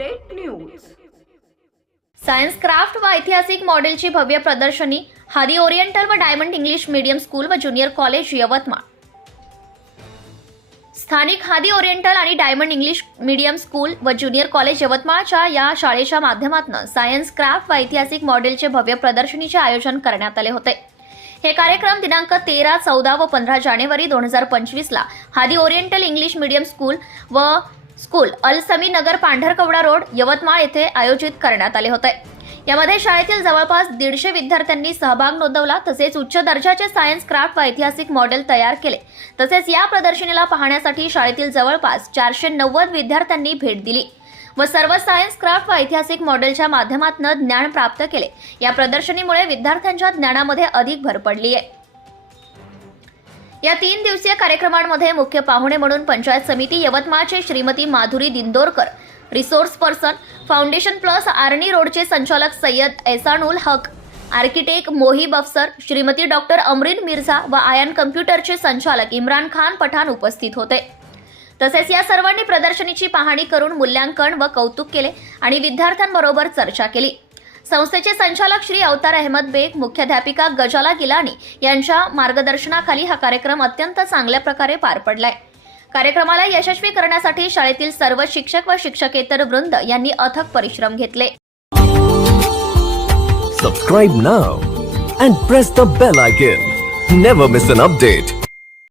Update news. Science craft व ऐतिहासिक मॉडेलची भव्य प्रदर्शनी हादी ओरिएंटल व डायमंड इंग्लिश मीडियम स्कूल व ज्युनियर कॉलेज यवतमाळ। स्थानिक हादी ओरिएंटल आणि डायमंड इंग्लिश मीडियम स्कूल व ज्युनियर कॉलेज यवतमाळच्या या शाळेच्या माध्यमातून सायन्स क्राफ्ट व ऐतिहासिक मॉडेलचे भव्य प्रदर्शनीचे आयोजन करण्यात आले होते। हे कार्यक्रम दिनांक 13, 14 व 15 जानेवारी 2025 ला हादी ओरिएंटल इंग्लिश मीडियम स्कूल व स्कूल अल समी नगर पांढरकवडा रोड यवतमाळ येथे आयोजित करण्यात आले होते। यामध्ये शाळेतील जवळपास 150 विद्यार्थ्यांनी सहभाग नोंदवला। तसेच उच्च दर्जाचे सायन्स क्राफ्ट व ऐतिहासिक मॉडेल तयार केले। तसेच या प्रदर्शनीला पाहण्यासाठी शाळेतील जवळपास 490 विद्यार्थ्यांनी भेट दिली व सर्व सायन्स क्राफ्ट व ऐतिहासिक मॉडेलच्या माध्यमातून ज्ञान प्राप्त केले। या प्रदर्शनीमुळे विद्यार्थ्यांच्या ज्ञानामध्ये अधिक भर पडली आहे। या 3 दिवसीय कार्यक्रमांमध्ये मुख्य पाहुणे म्हणून पंचायत समिती यवतमाळचे Shrimati Madhuri Dindorkar, resource person, foundation plus Arni रोडचे संचालक सय्यद एहसानुल हक, आर्किटेक्ट मोहिब अफसर, श्रीमती डॉक्टर अमरीन मिर्झा व आयन कम्प्युटरचे संचालक इम्रान खान पठाण उपस्थित होते। तसेच या सर्वांनी प्रदर्शनीची पाहणी करून मूल्यांकन व कौतुक केले आणि विद्यार्थ्यांबरोबर चर्चा केली। संस्थेचे संचालक श्री अवतार अहमद बेग, मुख्याध्यापिका गजाला गिलानी यांच्या मार्गदर्शनाखाली हा कार्यक्रम अत्यंत चांगल्या प्रकारे पार पडलाय। कार्यक्रमाला यशस्वी करण्यासाठी शाळेतील सर्व शिक्षक व शिक्षकेतर वृंद यांनी अथक परिश्रम घेतले। Subscribe now and press the bell icon. Never miss an update.